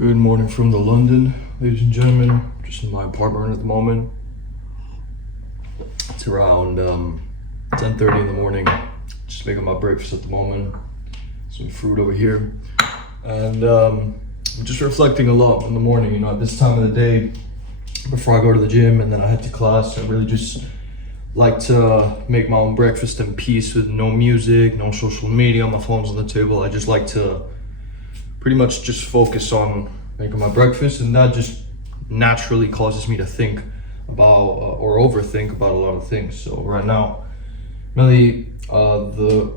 Good morning from the London, ladies and gentlemen. Just in my apartment at the moment. It's around 10:30 in the morning. Just making my breakfast at the moment. Some fruit over here. And I'm just reflecting a lot in the morning, you know, at this time of the day, before I go to the gym and then I head to class. I really just like to make my own breakfast in peace with no music, no social media, my phone's on the table. I just like to pretty much just focus on making my breakfast, and that just naturally causes me to think about or overthink about a lot of things. So right now, mainly the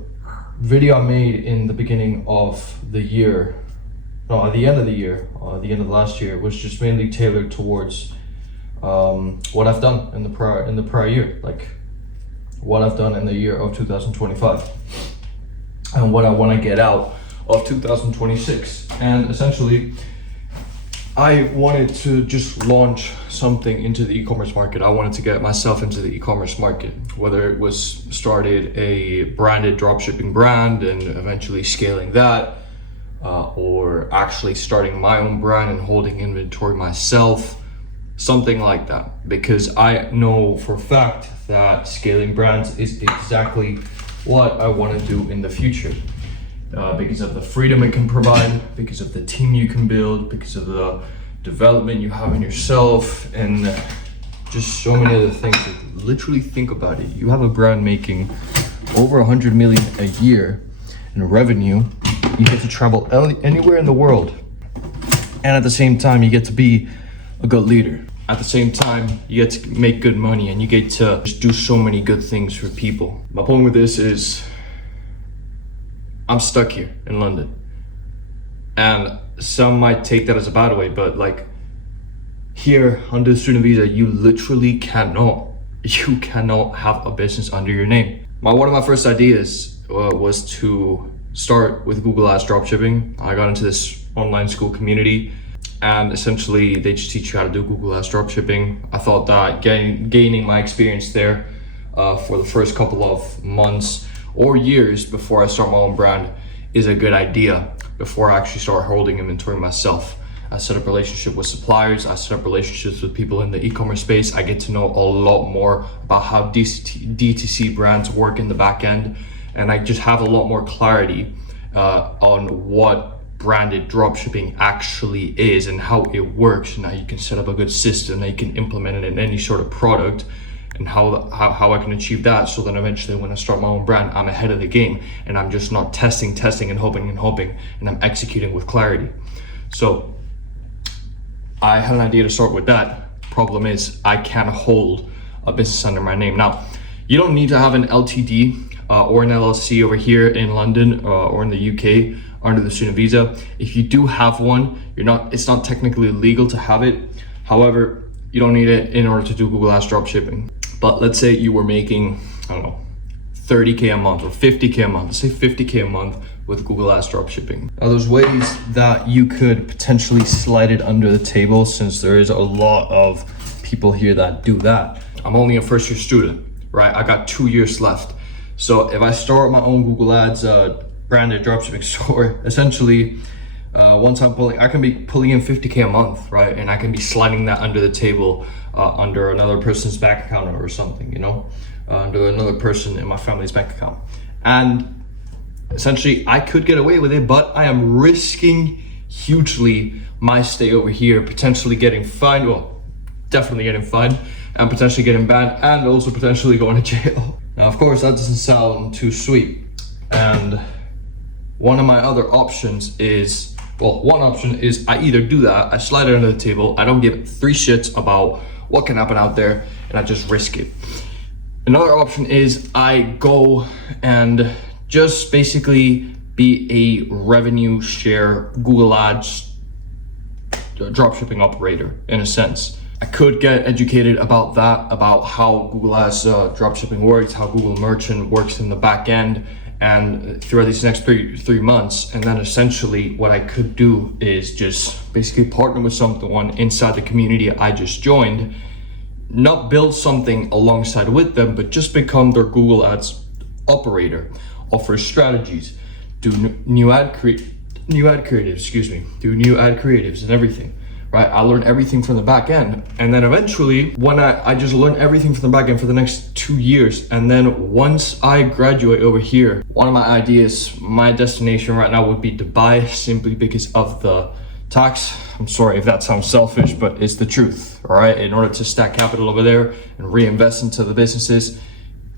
video I made in the beginning of the year, no, at the end of the year, the end of last year, was just mainly tailored towards what I've done in the prior year, like what I've done in the year of 2025 and what I want to get out of 2026. And essentially I wanted to just launch something into the e-commerce market. I wanted to get myself into the e-commerce market, whether it was started a branded dropshipping brand and eventually scaling that, or actually starting my own brand and holding inventory myself, something like that. Because I know for a fact that scaling brands is exactly what I want to do in the future. Because of the freedom it can provide, because of the team you can build, because of the development you have in yourself, and just so many other things. Literally think about it. You have a brand making over 100 million a year in revenue. You get to travel anywhere in the world. And at the same time, you get to be a good leader. At the same time, you get to make good money and you get to just do so many good things for people. My point with this is, I'm stuck here in London, and some might take that as a bad way, but like here under the student visa, you literally cannot have a business under your name. One of my first ideas was to start with Google Ads dropshipping. I got into this online school community, and essentially they just teach you how to do Google Ads dropshipping. I thought that gaining my experience there for the first couple of months or years before I start my own brand is a good idea before I actually start holding inventory myself. I set up relationship with suppliers, I set up relationships with people in the e-commerce space. I get to know a lot more about how DTC brands work in the back end, and I just have a lot more clarity on what branded dropshipping actually is and how it works, and how you can set up a good system, that you can implement it in any sort of product, and how I can achieve that, so then eventually when I start my own brand, I'm ahead of the game and I'm just not testing and hoping, and I'm executing with clarity. So I had an idea to start with that. Problem is, I can't hold a business under my name. Now, you don't need to have an LTD or an LLC over here in London or in the UK under the student visa. If you do have one, it's not technically legal to have it. However, you don't need it in order to do Google Ads dropshipping. But let's say you were making, I don't know, 30K a month or 50K a month. Let's say 50K a month with Google Ads dropshipping. Now, there's ways that you could potentially slide it under the table, since there is a lot of people here that do that. I'm only a first year student, right? I got 2 years left. So if I start my own Google Ads branded dropshipping store, essentially, once I can be pulling in 50K a month, right? And I can be sliding that under the table, under another person's bank account or something, you know, under another person in my family's bank account. And essentially I could get away with it, but I am risking hugely my stay over here, potentially getting fined, well, definitely getting fined, and potentially getting banned, and also potentially going to jail. Now, of course, that doesn't sound too sweet. And one of my other options is, one option is I either do that, I slide it under the table, I don't give 3 shits about what can happen out there, and I just risk it. Another option is I go and just basically be a revenue share Google Ads dropshipping operator in a sense. I could get educated about that, about how Google Ads dropshipping works, how Google Merchant works in the back end, and throughout these next three months. And then essentially what I could do is just basically partner with someone inside the community I just joined, not build something alongside with them, but just become their Google Ads operator, offer strategies, do new ad new ad creatives, do new ad creatives and everything, right? I learned everything from the back end. And then eventually, when I just learned everything from the back end for the next 2 years. And then once I graduate over here, one of my ideas, my destination right now would be Dubai, simply because of the tax. I'm sorry if that sounds selfish, but it's the truth, all right? In order to stack capital over there and reinvest into the businesses,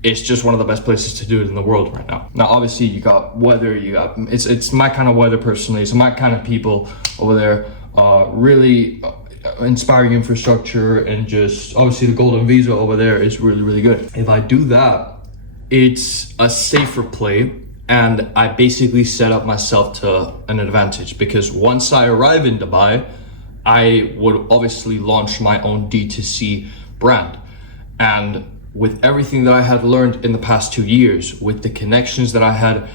it's just one of the best places to do it in the world right now. Now, obviously, you got weather, it's my kind of weather personally, it's my kind of people over there, really inspiring infrastructure, and just obviously the golden visa over there is really, really good. If I do that, it's a safer play, and I basically set up myself to an advantage, because once I arrive in Dubai, I would obviously launch my own D2C brand. And with everything that I had learned in the past 2 years, with the connections that I had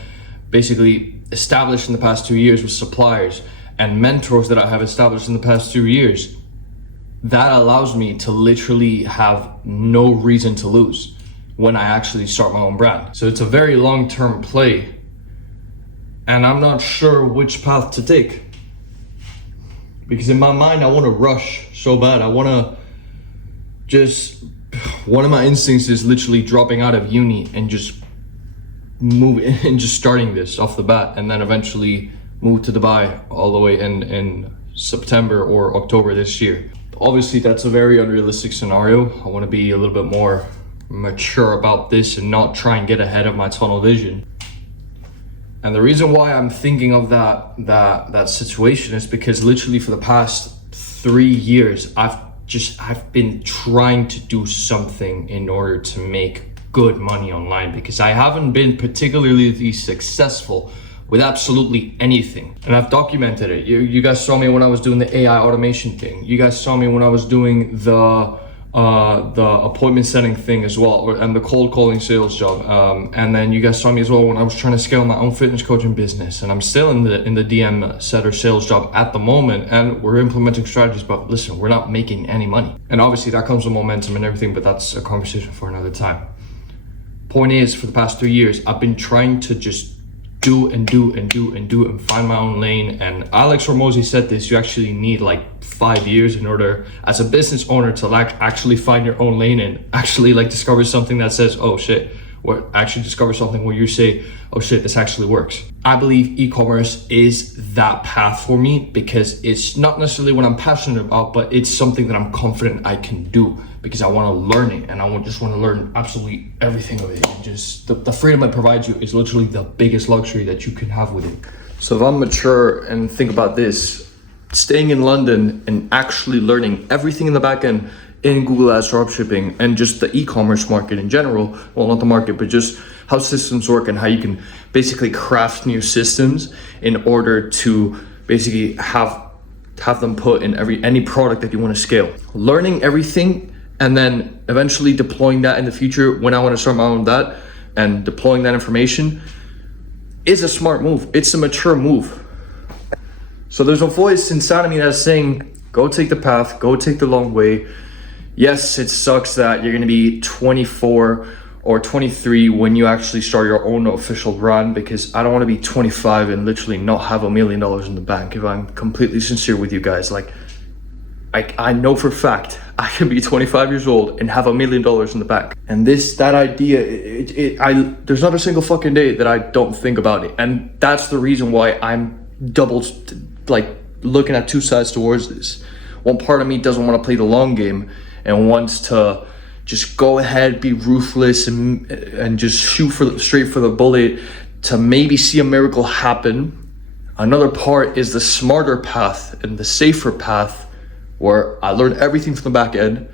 basically established in the past 2 years with suppliers and mentors that I have established in the past 2 years, that allows me to literally have no reason to lose when I actually start my own brand. So it's a very long-term play, and I'm not sure which path to take. Because in my mind, I want to rush so bad. One of my instincts is literally dropping out of uni and just starting this off the bat, and then eventually move to Dubai all the way in September or October this year. Obviously, that's a very unrealistic scenario. I want to be a little bit more mature about this and not try and get ahead of my tunnel vision. And the reason why I'm thinking of that situation is because literally for the past 3 years, I've been trying to do something in order to make good money online, because I haven't been particularly successful with absolutely anything. And I've documented it. You guys saw me when I was doing the AI automation thing. You guys saw me when I was doing the appointment setting thing as well, and the cold calling sales job. And then you guys saw me as well when I was trying to scale my own fitness coaching business. And I'm still in the DM setter sales job at the moment, and we're implementing strategies, but listen, we're not making any money. And obviously that comes with momentum and everything, but that's a conversation for another time. Point is, for the past 3 years, I've been trying to just do and find my own lane. And Alex Hormozi said this: you actually need like 5 years in order as a business owner to actually find your own lane and actually discover something that says, oh shit, or actually discover something where you say, oh shit, this actually works. I believe e-commerce is that path for me, because it's not necessarily what I'm passionate about, but it's something that I'm confident I can do, because I want to learn it, and I just want to learn absolutely everything of it. And just the freedom it provides you is literally the biggest luxury that you can have with it. So if I'm mature and think about this, staying in London and actually learning everything in the back end in Google Ads dropshipping and just the e-commerce market in general, well, not the market, but just how systems work and how you can basically craft new systems in order to basically have them put in any product that you want to scale. Learning everything and then eventually deploying that in the future when I want to start my own that, and deploying that information is a smart move. It's a mature move. So there's a voice inside of me that's saying, go take the path, go take the long way. Yes, it sucks that you're gonna be 24 or 23 when you actually start your own official brand, because I don't want to be 25 and literally not have $1 million in the bank. If I'm completely sincere with you guys, I know for a fact I can be 25 years old and have $1 million in the bank. And that idea, there's not a single fucking day that I don't think about it. And that's the reason why I'm looking at two sides towards this. One part of me doesn't want to play the long game and wants to just go ahead, be ruthless, and just shoot straight for the bullet to maybe see a miracle happen. Another part is the smarter path and the safer path, where I learn everything from the back end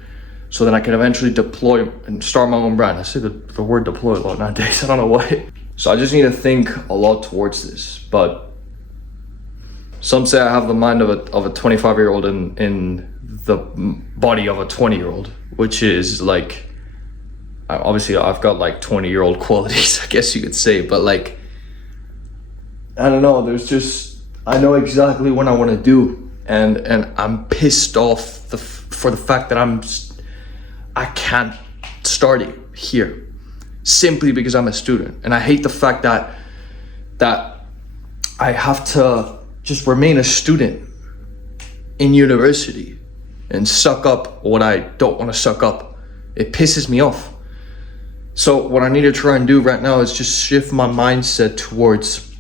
so that I can eventually deploy and start my own brand. I say the word deploy a lot nowadays, I don't know why. So I just need to think a lot towards this. But some say I have the mind of a 25-year-old in the body of a 20-year-old, which is obviously I've got 20-year-old qualities, I guess you could say, but I don't know, I know exactly what I want to do. And I'm pissed off for the fact that I can't start it here simply because I'm a student. And I hate the fact that I have to just remain a student in university and suck up what I don't want to suck up. It pisses me off. So what I need to try and do right now is just shift my mindset towards,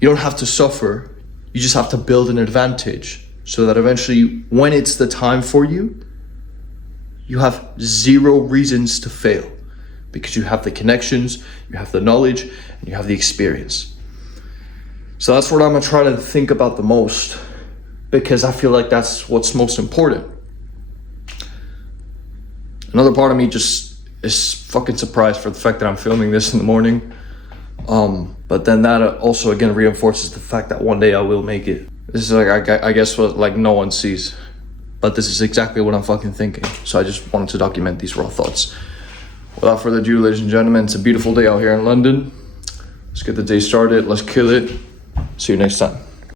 you don't have to suffer, you just have to build an advantage so that eventually when it's the time for you, you have zero reasons to fail because you have the connections, you have the knowledge, and you have the experience. So that's what I'm gonna try to think about the most, because I feel like that's what's most important. Another part of me just is fucking surprised for the fact that I'm filming this in the morning. But then that also again reinforces the fact that one day I will make it. This is like, I guess what like no one sees, but this is exactly what I'm fucking thinking. So I just wanted to document these raw thoughts. Without further ado, ladies and gentlemen, it's a beautiful day out here in London. Let's get the day started, let's kill it. See you next time.